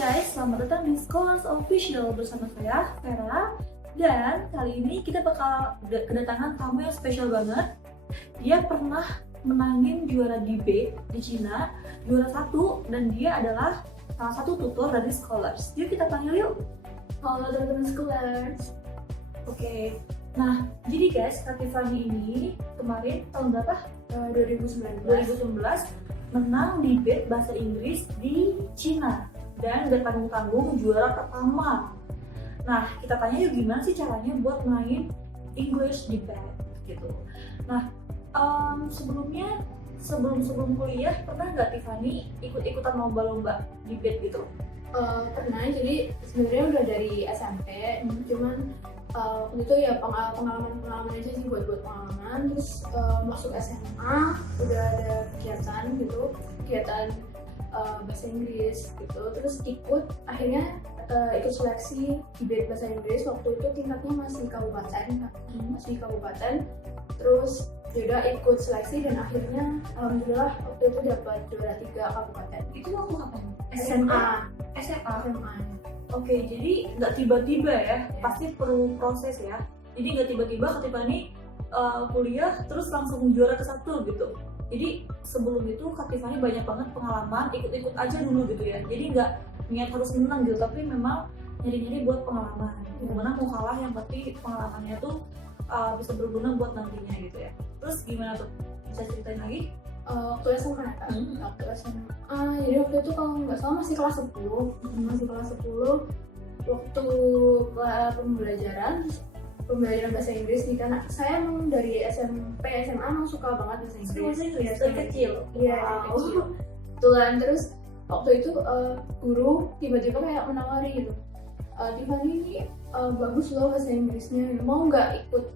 guys, selamat datang di Scholars Official bersama saya, Vera. Dan kali ini kita bakal kedatangan tamu yang spesial banget. Dia pernah menangin juara debate di Cina, juara 1, dan dia adalah salah satu tutor dari Scholars. Yuk kita panggil yuk. Halo teman-teman Scholars. Oke. Nah, jadi guys, Kak Tiffany ini kemarin tahun berapa? 2019 menang debate bahasa Inggris di Cina dan gak tanggung-tanggung juara pertama. Nah, kita tanya yuk gimana sih caranya buat main English debate gitu. Nah, sebelum kuliah pernah nggak Tiffany ikut-ikutan lomba-lomba debate gitu? Pernah, jadi sebenarnya udah dari SMP, cuman waktu itu ya pengalaman aja sih buat pengalaman. Terus masuk SMA udah ada kegiatan bahasa Inggris gitu, terus akhirnya ikut seleksi debate bahasa Inggris. Waktu itu tingkatnya masih kabupaten, terus juga ikut seleksi dan akhirnya alhamdulillah waktu itu dapat juara 3 kabupaten. Itu waktu kapan? SMA. Oke, jadi nggak tiba-tiba ya, pasti perlu proses ya. Jadi nggak tiba-tiba ketika nih kuliah terus langsung juara ke-1 gitu. Jadi sebelum itu Kak Tiffany banyak banget pengalaman, ikut-ikut aja dulu gitu ya. Jadi nggak niat harus menang gitu, tapi memang nyari-nyari buat pengalaman. Gimana mau kalah, yang penting pengalamannya tuh bisa berguna buat nantinya gitu ya. Terus gimana tuh? Bisa ceritain lagi? Waktu SMA, jadi waktu itu kalau nggak salah masih kelas 10, waktu pembelajaran bahasa Inggris nih, karena saya emang dari SMP SMA emang suka banget bahasa Inggris. Dari kecil? Iya, dari kecil. Kebetulan terus waktu itu guru tiba-tiba kayak menawari gitu, Tiffany ini bagus loh bahasa Inggrisnya, mau nggak ikut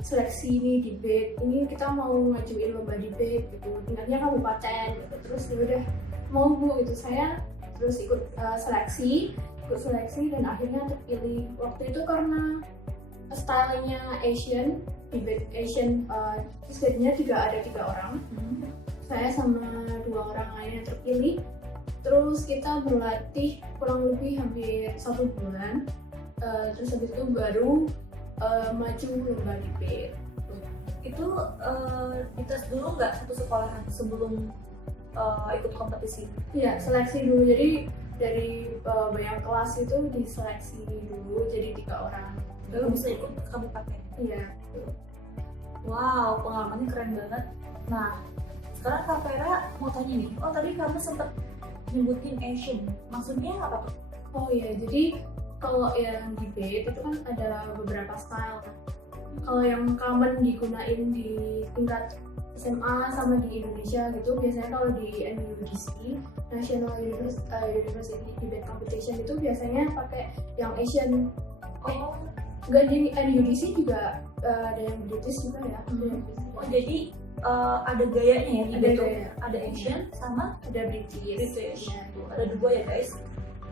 seleksi ini debate, ini kita mau ngajuin lomba debate gitu, tingkatnya kabupaten gitu. Terus ya udah mau Bu gitu, saya terus ikut seleksi dan akhirnya terpilih. Waktu itu karena stylenya Asian, debate Asian, jadinya ada 3 orang, saya sama 2 orang lain yang terpilih. Terus kita berlatih kurang lebih hampir 1 bulan, terus habis itu baru maju lomba debate. Itu dites dulu nggak satu sekolahan sebelum ikut kompetisi? Iya, seleksi dulu. Jadi dari banyak kelas itu diseleksi dulu, jadi 3 orang. Lalu bisa ikut kabupaten? Iya. Wow, pengalamannya keren banget. Nah, sekarang Kak Vera mau tanya nih. Oh, tadi kamu sempat nyebutin Asian. Maksudnya apa tuh? Oh iya, jadi kalau yang debate itu kan ada beberapa style kan. Kalau yang common digunain di tingkat SMA sama di Indonesia gitu, biasanya kalau di NUDC, National University Debate Competition, itu biasanya pakai yang Asian. Enggak, di NUDC juga ada yang British juga ya. Oh, jadi ada gayanya ya? Ada Asian sama ada British. Ya. Ada 2 ya guys.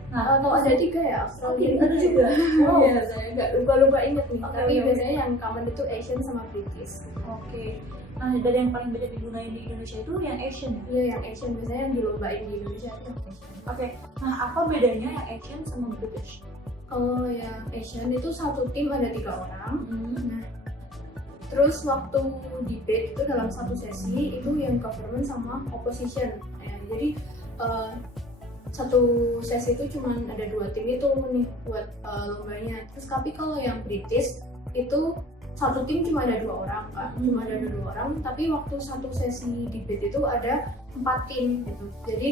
Nah, atau ada 3 ya, Australia ada juga. Wow. Iya, saya nggak lupa inget nih. Tapi Okay. biasanya yang common itu Asian sama British. Oke. Nah, dari yang paling banyak digunain di Indonesia itu yang Asian ya? Iya, yang Asian biasanya yang dilombain di Indonesia itu Asian. Oke. Nah, apa bedanya yang Asian sama British? Kalau yang Asian itu satu tim ada 3 orang. Nah, terus waktu debate itu dalam satu sesi itu yang government sama opposition. Ya, jadi satu sesi itu cuma ada 2 tim itu nih buat lombanya. Terus tapi kalau yang British itu satu tim cuma ada 2 orang kan, tapi waktu satu sesi debate itu ada 4 tim gitu. Jadi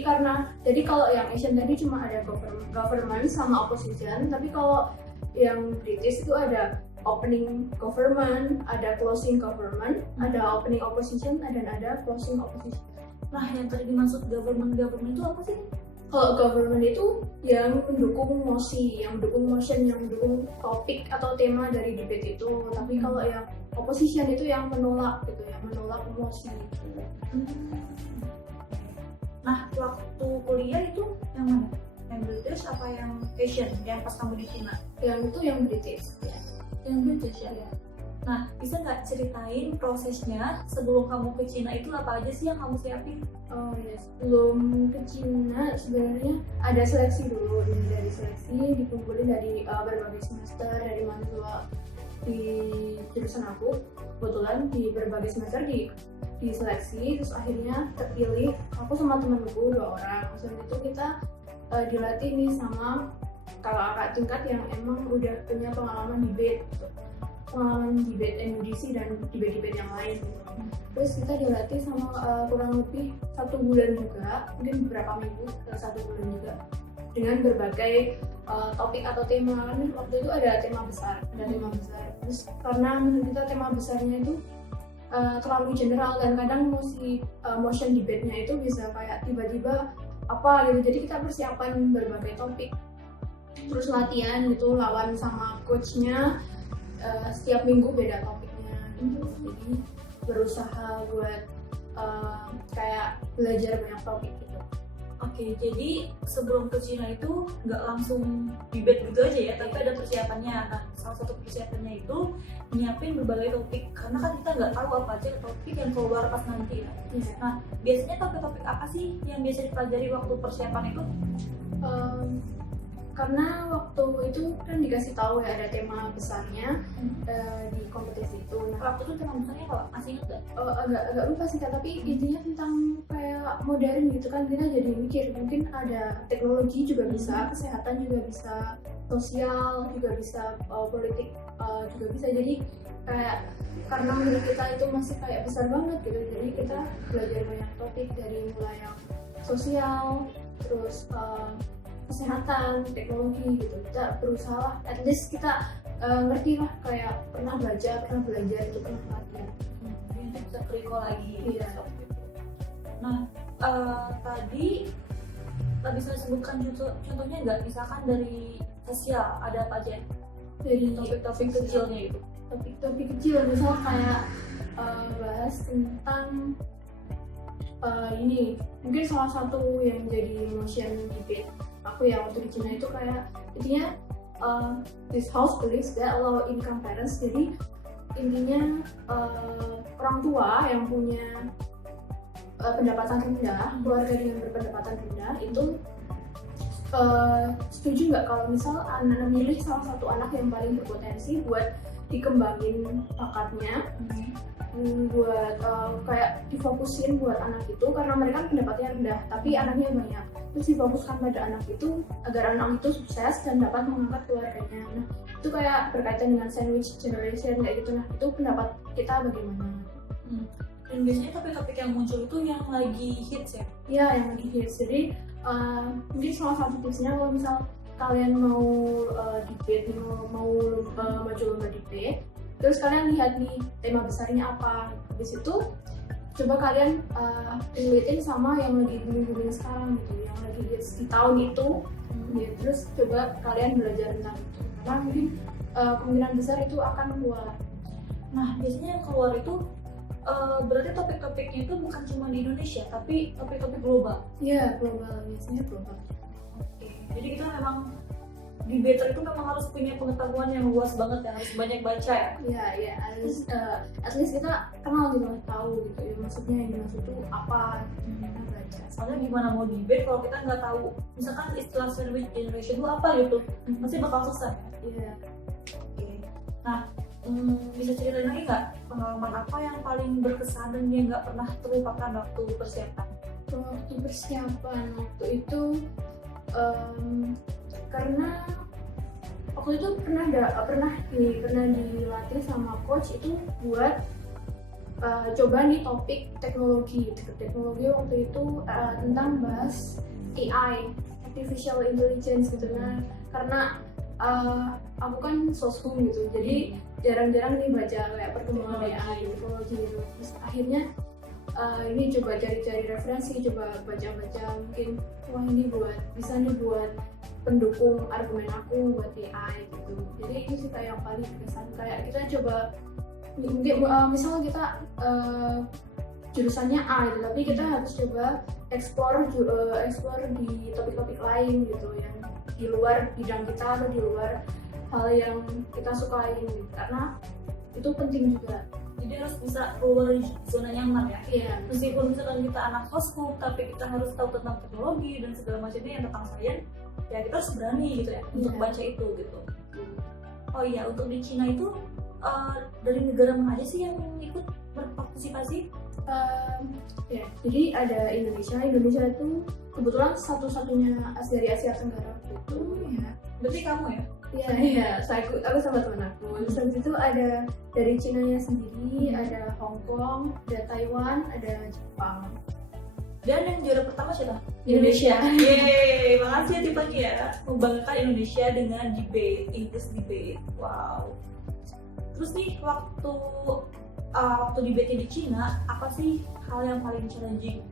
kalau yang Asian tadi cuma ada government sama opposition, tapi kalau yang British itu ada opening government, ada closing government, ada opening opposition, dan ada closing opposition. Nah, yang tadi dimaksud government itu apa sih? Kalau government itu yang mendukung motion, yang mendukung topik atau tema dari debate itu. Tapi kalau yang opposition itu yang menolak gitu, yang menolak mosi. Nah, waktu kuliah itu yang mana? Yang British apa yang Asian? Yang pas kamu di Cina? Yang itu yang British ya. Yang British ya? Nah, bisa nggak ceritain prosesnya sebelum kamu ke Cina itu apa aja sih yang kamu siapin? Oh ya, sebelum ke Cina sebenarnya ada seleksi dulu. Ini dari seleksi dikumpulin dari berbagai semester dari mahasiswa di jurusan aku. Kebetulan di berbagai semester diseleksi, terus akhirnya terpilih aku sama temanku 2 orang. Setelah itu kita dilatih nih sama kakak tingkat yang emang udah punya pengalaman debate gitu. Pengalaman debate NUDC dan debate-debate yang lain gitu. Terus kita dilatih sama kurang lebih 1 bulan juga, mungkin beberapa minggu, 1 bulan juga, dengan berbagai topik atau tema. Kan waktu itu ada tema besar. Terus karena menurut kita tema besarnya itu terlalu general dan kadang motion debate-nya itu bisa kayak tiba-tiba apa gitu. Jadi kita persiapan berbagai topik, terus latihan gitu, lawan sama coachnya. Setiap minggu beda topiknya gitu. Jadi berusaha buat kayak belajar banyak topik gitu. Oke, jadi sebelum ke Cina itu nggak langsung debate gitu aja ya, tapi ada persiapannya. Nah, salah satu persiapannya itu nyiapin berbagai topik, karena kan kita nggak tahu apa aja topik yang keluar pas nanti ya. Nah, biasanya topik-topik apa sih yang biasa dipelajari waktu persiapan itu? Karena waktu itu kan dikasih tahu ya ada tema besarnya di kompetisi itu. Nah, Waktu itu tema besarnya apa? Masih ingat nggak? agak lupa sih Kak, tapi intinya tentang kayak modern gitu kan. Kita jadi mikir mungkin ada teknologi juga bisa, kesehatan juga bisa, sosial juga bisa, politik juga bisa. Jadi kayak karena menurut kita itu masih kayak besar banget gitu, jadi kita belajar banyak topik dari mulai yang sosial, terus kesehatan, teknologi gitu. Kita berusaha at least kita ngerti lah, kayak pernah belajar itu, pernah latihan. Jadi bisa recall lagi. Iya. Nah, tadi bisa disebutkan contohnya nggak? Misalkan dari sosial ada apa aja? Dari Topik-topik kecilnya itu. topik kecil, misal kayak bahas tentang ini mungkin salah satu yang jadi motion debate aku yang waktu di Cina itu kayak intinya this house believes that low income parents. Jadi intinya orang tua yang punya pendapatan rendah, keluarga dengan berpendapatan rendah itu setuju nggak kalau misal anak milih salah satu anak yang paling berpotensi buat dikembangin bakatnya, buat kayak difokusin buat anak itu karena mereka pendapatnya rendah tapi anaknya banyak, terus difokuskan pada anak itu agar anak itu sukses dan dapat mengangkat keluarganya. Nah, itu kayak berkaitan dengan sandwich generation kayak gitu. Nah, itu pendapat kita bagaimana? Dan biasanya topik-topik yang muncul itu yang lagi hits ya? Iya, yang lagi hits. Jadi mungkin salah satu tipsnya kalau misal kalian mau debate, mau maju lomba debate, terus kalian lihat nih tema besarnya apa. Habis itu coba kalian relatein sama yang lagi booming sekarang gitu, yang lagi hits di tahun itu. Ya, terus coba kalian belajar tentang itu karena mungkin kemungkinan besar itu akan keluar. Nah, biasanya yang keluar itu berarti topik-topiknya itu bukan cuma di Indonesia tapi topik-topik global. Iya, global, biasanya global. Oke. Jadi kita memang debater itu memang harus punya pengetahuan yang luas banget ya, harus banyak baca ya. Iya, at least kita kenal gitu, tahu gitu ya maksudnya yang dimaksud itu apa, kita baca. Soalnya gimana mau debate kalau kita nggak tahu misalkan istilah sandwich generation itu apa gitu, pasti bakal susah ya. Iya. Oke. Nah, bisa ceritain lagi nggak pengalaman apa yang paling berkesan dan dia nggak pernah terlupakan waktu persiapan? Waktu persiapan waktu itu karena waktu itu pernah dilatih sama coach itu buat coba nih topik teknologi waktu itu tentang bahas AI, artificial intelligence gitu. Nah, karena aku kan soshum gitu, jadi jarang-jarang nih baca kayak perkembangan AI, teknologi gitu. Terus akhirnya ini coba cari-cari referensi, coba baca-baca, mungkin wah ini bisa nih buat pendukung argumen aku buat AI gitu. Jadi itu sih kayak yang paling berkesan, kayak kita coba mungkin misalnya kita jurusannya A gitu, tapi kita harus coba explore di topik-topik lain gitu yang di luar bidang kita atau di luar hal yang kita sukain gitu. Karena itu penting juga. Jadi harus bisa keluar dari zona nyaman ya. Iya. Meskipun misalkan kita anak hoskum, tapi kita harus tahu tentang teknologi dan segala macamnya yang tentang sains, ya kita harus berani gitu ya untuk Iya. baca itu gitu. Oh iya, untuk di Cina itu dari negara mana aja sih yang ikut berpartisipasi? Ya, jadi ada Indonesia. Indonesia itu kebetulan satu-satunya dari Asia Tenggara gitu ya. Berarti kamu ya? Iya, aku sama teman aku. Terus habis itu ada dari Cina-nya sendiri, ada Hong Kong, ada Taiwan, ada Jepang. Dan yang juara pertama siapa? Indonesia. Yeay, makasih ya Tiffany ya, membanggakan Indonesia dengan debate, English debate. Wow. Terus nih waktu debate di Cina, apa sih hal yang paling challenging?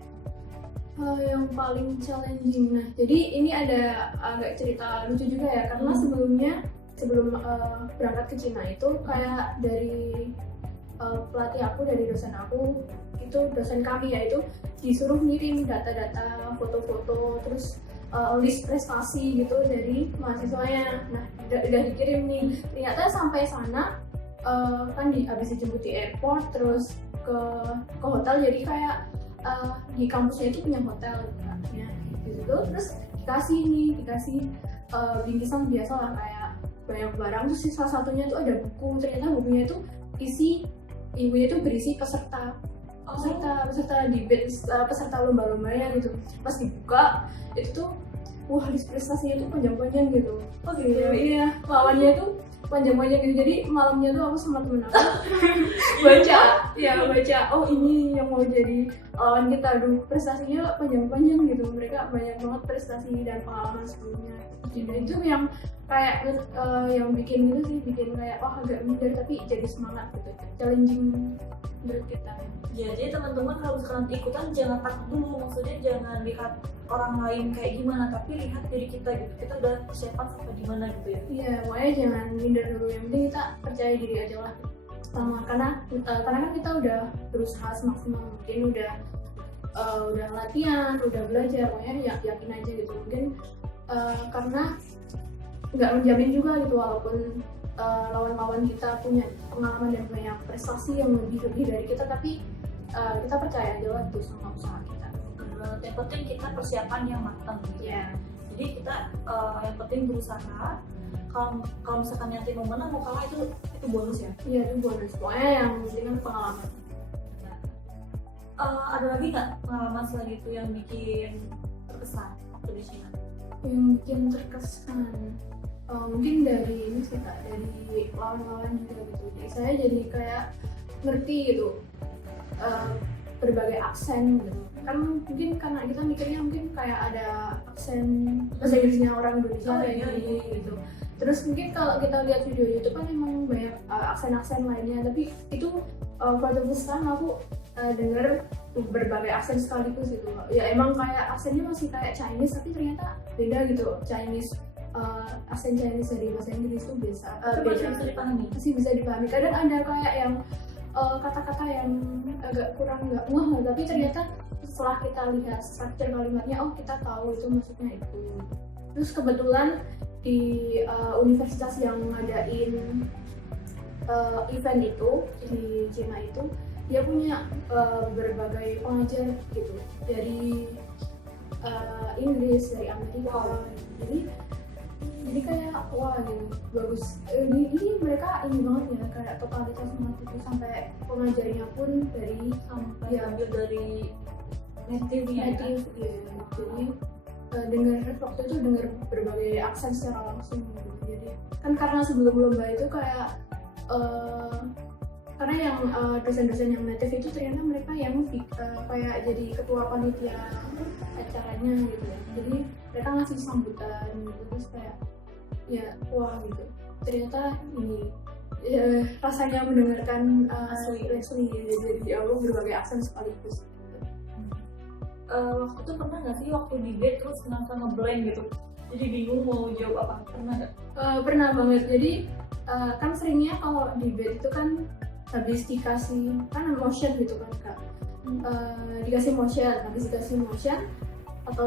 Hal yang paling challenging. Nah, jadi ini ada agak cerita lucu juga ya, karena sebelum berangkat ke Cina itu kayak dari pelatih aku, dari dosen aku, itu dosen kami ya, itu disuruh ngirim data-data, foto-foto, terus list prestasi gitu dari mahasiswanya. Nah, udah dikirim nih. Ternyata sampai sana kan habis dijemput di airport, terus ke hotel, jadi kayak di kampusnya itu punya hotel ya, gitu. Terus dikasih bingkisan biasa lah, kayak banyak barang. Terus salah satunya tuh ada buku. Ternyata bukunya itu ibunya itu berisi peserta debate, peserta lomba-lombanya gitu. Pas dibuka itu tuh list prestasinya tuh panjang-panjang gitu. Oh gitu. Iya, lawannya tuh panjang-panjang gitu. Jadi malamnya tuh aku sama temen aku baca, oh ini yang mau jadi lawan kita. Aduh, prestasinya panjang-panjang gitu. Mereka banyak banget prestasi dan pengalaman sebelumnya. Dan itu yang kayak yang bikin gitu sih, bikin kayak agak minder tapi jadi semangat gitu. Challenging menurut kita. Ya, jadi teman-teman kalau misalkan ikutan jangan takut dulu, maksudnya jangan lihat orang lain kayak gimana, tapi lihat diri kita gitu. Kita udah persiapan sampai di mana gitu ya. Iya, makanya jangan minder dulu. Yang penting kita percaya diri aja lah. Karena kan kita udah berusaha semaksimal mungkin, udah latihan, udah belajar, makanya yakin aja gitu. Mungkin karena nggak menjamin juga gitu, walaupun lawan-lawan kita punya pengalaman dan banyak prestasi yang lebih dari kita, tapi kita percaya aja lah itu sama usaha kita. Yang penting kita persiapan yang matang gitu. Ya. Jadi kita yang penting berusaha. Kalau misalkan nanti mau menang mau kalah itu bonus ya. Iya, itu bonus. Pokoknya yang penting kan pengalaman. Ada lagi nggak pengalaman selain itu yang bikin terkesan waktu di Cina? Yang bikin terkesan mungkin dari ini sih Kak, dari lawan-lawan juga gitu. Jadi saya jadi kayak ngerti gitu berbagai aksen gitu. Kan mungkin karena kita mikirnya mungkin kayak ada aksen bahasa Inggrisnya orang Indonesia kayak gini gitu. Terus mungkin kalau kita lihat video YouTube kan emang banyak aksen-aksen lainnya, tapi itu for the first time aku dengar berbagai aksen sekaligus gitu. Ya emang kayak aksennya masih kayak Chinese, tapi ternyata beda gitu. Aksen Chinese dari bahasa Inggris itu beda. Bisa dipahami. Masih bisa dipahami. Kadang ada kayak yang kata-kata yang agak kurang nggak ngeh, tapi ternyata setelah kita lihat struktur kalimatnya, kita tahu itu maksudnya itu. Terus kebetulan di universitas yang ngadain event itu di Cina itu, dia punya berbagai pengajar gitu dari Inggris, dari Amerika. Jadi kayak wah gitu, bagus. Ini mereka ini banget ya, kayak totalitas banget itu, sampai pengajarnya pun diambil dari native-nya ya. Jadi waktu itu dengar berbagai aksen secara langsung gitu. Jadi kan karena sebelum lomba itu kayak karena yang dosen-dosen yang native itu ternyata mereka yang kayak jadi ketua panitia acaranya gitu ya. Jadi mereka ngasih sambutan gitu, terus kayak ya wah gitu, ternyata ini rasanya mendengarkan asli gitu. Jadi Allah berbagai aksen sekaligus. Waktu itu pernah nggak sih waktu debate terus kenapa ngeblank gitu, jadi bingung mau jawab apa? Pernah nggak? Pernah banget. Jadi kan seringnya kalau debate itu kan habis dikasih kan motion gitu kan Kak, dikasih motion atau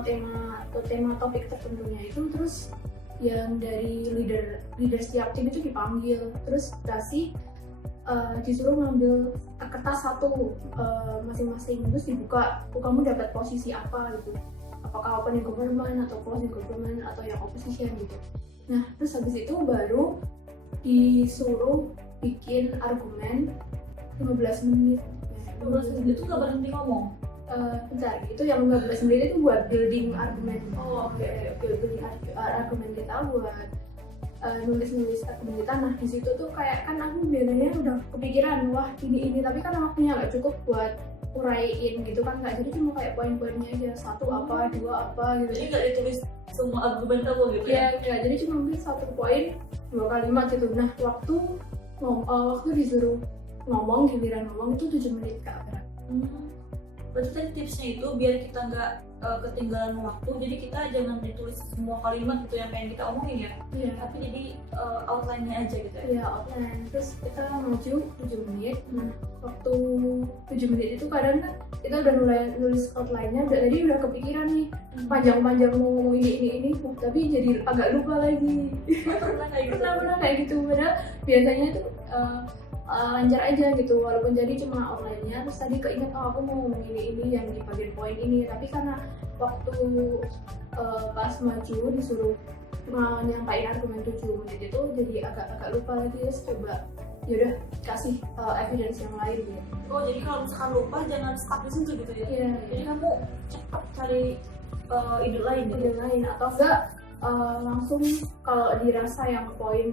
tema topik tertentunya itu, terus yang dari leader setiap tim itu dipanggil, terus kasih disuruh ngambil kertas satu masing-masing, terus dibuka, kamu dapat posisi apa gitu, apakah opening government atau closing government atau yang opposition gitu. Nah terus habis itu baru disuruh bikin argumen 15 menit. 15 menit itu nggak berhenti ngomong. Bentar, itu yang 15 menit itu buat building argumen. Oh, oke. Building argumen kita, buat nulis argumen kita. Nah di situ tuh kayak kan aku biasanya udah kepikiran wah ini tapi kan waktunya nggak cukup buat uraiin gitu kan, nggak, jadi cuma kayak poin-poinnya aja, satu apa dua apa gitu. Jadi nggak ditulis semua argumen kamu gitu ya? Iya, jadi cuma mungkin satu poin 2 kalimat gitu. Nah waktu disuruh ngomong, giliran ngomong itu 7 menit Kak. Berarti tadi tipsnya itu biar kita nggak ketinggalan waktu, jadi kita jangan ditulis semua kalimat gitu yang pengen kita omongin ya. Iya. Tapi jadi outline-nya aja gitu ya. Iya, outline. Terus kita maju 7 menit. Nah, waktu 7 menit itu kadang kan kita udah mulai nulis outline-nya, tadi udah kepikiran nih panjang-panjang mau ngomong ini, tapi jadi agak lupa lagi. Pernah kayak gitu? Pernah kayak gitu. Padahal biasanya tuh lancar aja gitu, walaupun jadi cuma outline-nya, terus tadi keinget aku mau ngomong ini yang di bagian poin ini, tapi karena waktu pas maju disuruh nyampaikan argumen 7 menit itu jadi agak lupa lagi. Terus coba yaudah kasih evidence yang lain gitu. Oh jadi kalau misalkan lupa jangan stuck di situ gitu ya? Iya. Jadi kamu cepat cari ide lain gitu? Ide lain, atau enggak langsung kalau dirasa yang poin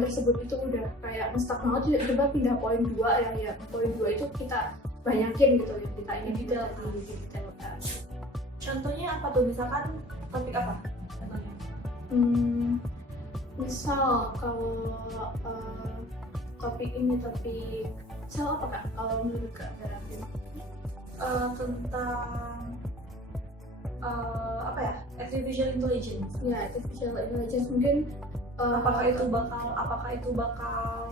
tersebut itu udah kayak ngestak banget, coba pindah poin 2 ya poin 2 itu kita banyakin gitu ya, kita ingin detailkan. Contohnya apa tuh, misalkan topik apa? Contohnya? Misal kalau topik misal apa Kak kalau menurut Kak Berarti? Tentang apa ya, artificial intelligence. Ya, artificial intelligence mungkin apakah itu bakal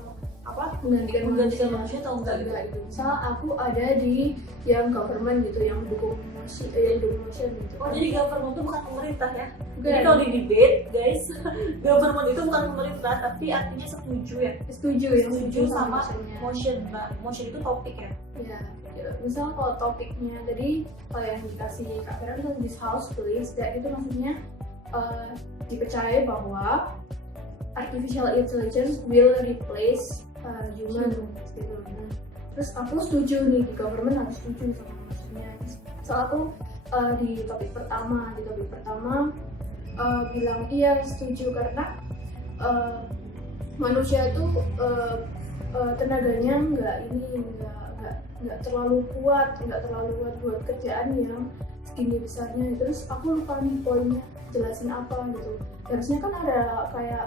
menggantikan manusia atau enggak gitu? gitu. Misal aku ada di yang government gitu, yang dukung motion gitu. Oh jadi government itu bukan pemerintah ya? Bukan. Jadi kalau di debate guys, government itu bukan pemerintah, tapi artinya setuju ya? Setuju sama motion. Nah, motion itu topik ya? Ya, misal kalau topiknya tadi kalau yang dikasih Kak Vera itu this house please, itu maksudnya dipercaya bahwa artificial intelligence will replace human gitu. Nah, terus aku setuju nih, di government harus setuju sama maksudnya. Soal aku di topik pertama bilang iya setuju karena manusia itu tenaganya nggak terlalu kuat buat kerjaan yang segini besarnya. Terus aku lupa nih poinnya jelasin apa gitu. Harusnya kan ada kayak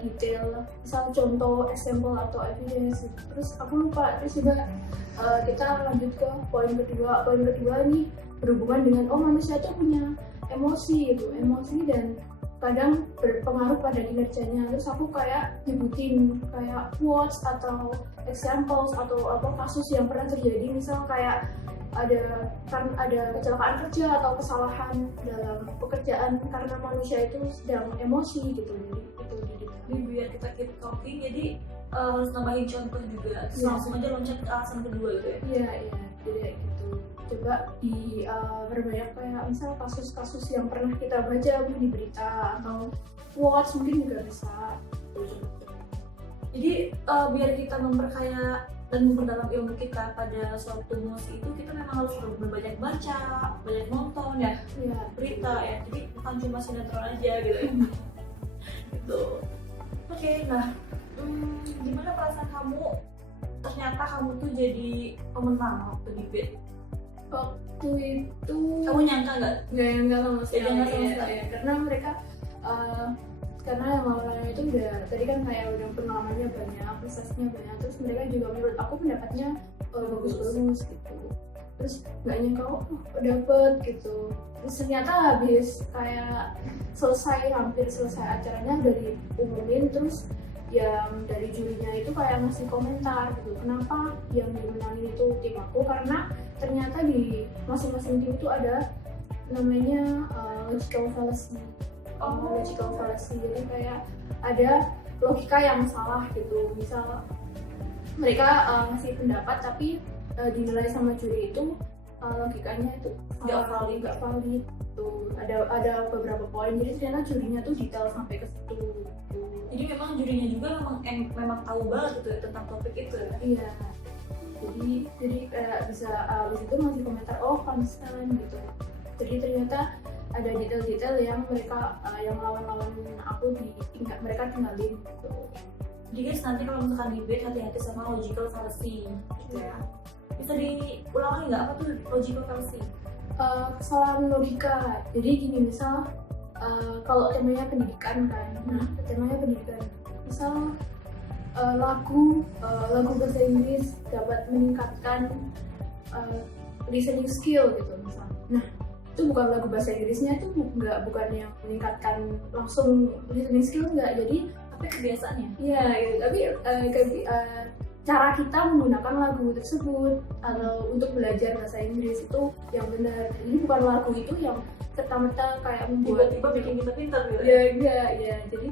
detail, misal contoh, example atau evidence gitu. Terus aku lupa. Terus juga kita lanjut ke poin kedua nih berhubungan dengan manusia tuh punya emosi dan kadang berpengaruh pada kinerjanya. Terus aku kayak nyebutin kayak quotes atau examples atau kasus yang pernah terjadi, misal kayak ada kecelakaan kerja atau kesalahan dalam pekerjaan karena manusia itu sedang emosi gitu. Jadi biar kita keep talking, jadi harus nambahin contoh juga. Terus langsung aja loncat ke alasan kedua gitu ya? Iya, jadi gitu. Coba berbanyak kayak misal kasus-kasus yang pernah kita baca di berita atau quotes mungkin juga bisa. Jadi biar kita memperkaya dan memperdalam ilmu kita pada suatu emosi itu, kita memang harus banyak baca, banyak nonton ya, berita ya. Jadi bukan cuma sinetron aja gitu ya. Gitu. Oke, nah gimana perasaan kamu ternyata kamu tuh jadi pemenang waktu debate? Waktu itu kamu nyangka nggak? Nggak sama sekali. Ya, karena mereka karena yang lawannya itu udah tadi kan kayak udah pengalamannya banyak, prestasinya banyak, terus mereka juga menurut aku pendapatnya bagus gitu. Terus nggak nyangka dapet gitu. Terus ternyata habis kayak hampir selesai acaranya udah diumumin, terus yang dari jurinya itu kayak ngasih komentar gitu, kenapa yang dimenangin itu tim aku, karena ternyata di masing-masing tim itu ada namanya logical fallacy. Logical fallacy, jadi kayak ada logika yang salah gitu. Misal mereka ngasih pendapat tapi dinilai sama juri itu logikanya itu nggak valid tuh. Ada beberapa poin, jadi ternyata jurinya tuh detail sampai ke situ gitu. Jadi memang jurinya juga memang tahu banget gitu ya tentang topik itu ya. Iya, jadi kayak bisa abis itu masih komentar oh concern gitu. Jadi ternyata ada detail-detail yang mereka yang lawan-lawan aku mereka tinggalin gitu. Jadi guys, nanti kalau misalkan debate hati-hati sama logical fallacy gitu ya. Bisa diulang lagi nggak apa tuh logical fallacy? Kesalahan logika. Jadi gini, misal kalau temanya pendidikan kan, misal lagu bahasa Inggris dapat meningkatkan listening skill gitu misal. Nah, itu bukan lagu bahasa Inggrisnya tuh bukan yang meningkatkan langsung listening skill, enggak. Jadi Tapi kebiasaannya. iya gitu. Tapi cara kita menggunakan lagu tersebut atau untuk belajar bahasa Inggris itu yang benar. Jadi bukan lagu itu yang serta-merta kayak membuat Tiba-tiba bikin kita pintar gitu ya enggak ya. Jadi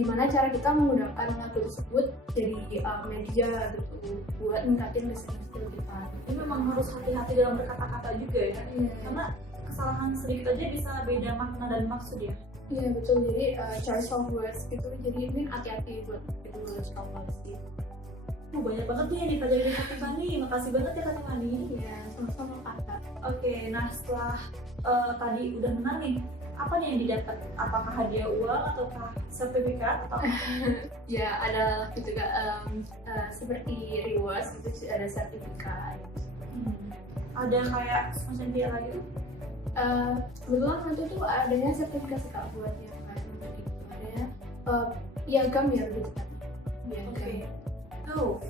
gimana cara kita menggunakan lagu tersebut jadi media gitu buat meningkatin listening skill kita. Jadi memang harus hati-hati dalam berkata-kata juga ya. Iya. Karena kesalahan sedikit aja bisa beda makna dan maksud ya. Iya betul, jadi choice of words gitu. Jadi ini hati-hati buat itu logical fallacy. Banyak banget nih yang dipelajari dari Kak Tiffany. Makasih banget ya Kak Tiffany. Iya, sama-sama Kak. Oke, nah setelah tadi udah menang nih, apa nih yang didapat? Apakah hadiah uang ataukah sertifikat atau Ya ada juga seperti rewards gitu, ada sertifikat. ada kayak semacam piala gitu? Kebetulan waktu itu adanya sertifikat sih Kak buat yang kayak gitu. Adanya piagam ya lebih tepatnya. Oke. Oh,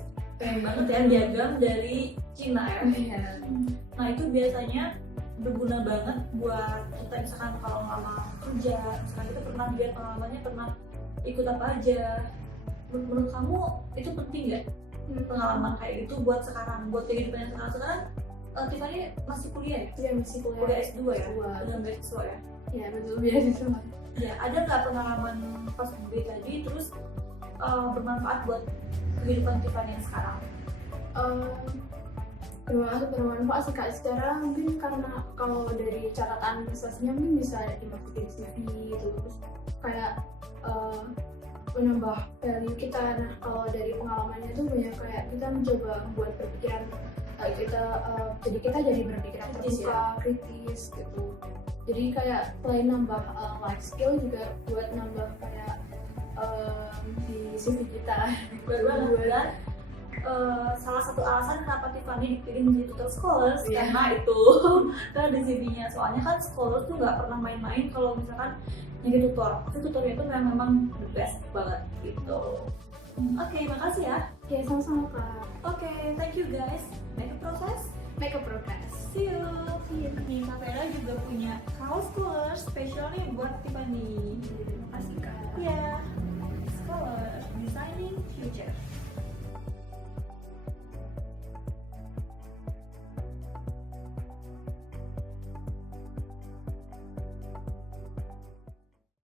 keren banget ya piagam dari Cina ya. Iya. Nah itu biasanya berguna banget buat kita misalkan kalau ngelamar kerja, misalkan kita pernah lihat pengalamannya pernah ikut apa aja. Menurut kamu itu penting nggak pengalaman kayak gitu buat sekarang, buat kehidupan yang sekarang? Tiffany masih kuliah ya? Iya masih Kuliah kuliah S2 ya? Udah beasiswa ya? Ya betul beasiswa. Ya, ada nggak pengalaman pas gede tadi terus bermanfaat buat kehidupan Tiffany yang sekarang? Bermanfaat sih Kak, secara mungkin karena kalau dari catatan prestasinya mungkin bisa dimasukin di CV gitu, terus kayak menambah value kita. Nah kalau dari pengalamannya tuh banyak kayak kita mencoba membuat berpikiran jadi kita jadi berpikiran terbuka, kritis gitu. Jadi kayak selain nambah life skill juga buat nambah kayak di CV kita. Buat salah satu alasan kenapa Tiffany dipilih menjadi tutor scholars karena itu karena di CV-nya, soalnya kan scholars tuh nggak pernah main-main kalau misalkan jadi tutor. Tapi tutornya itu memang the best banget gitu. Oke, makasih ya. Ya sama-sama Kak. Oke, thank you guys. Make a process. Make a progress. See you. Nih, Kak Vera juga punya kaos scholars spesial nih buat Tiffany. Terima kasih Kak. Iya, scholars designing future.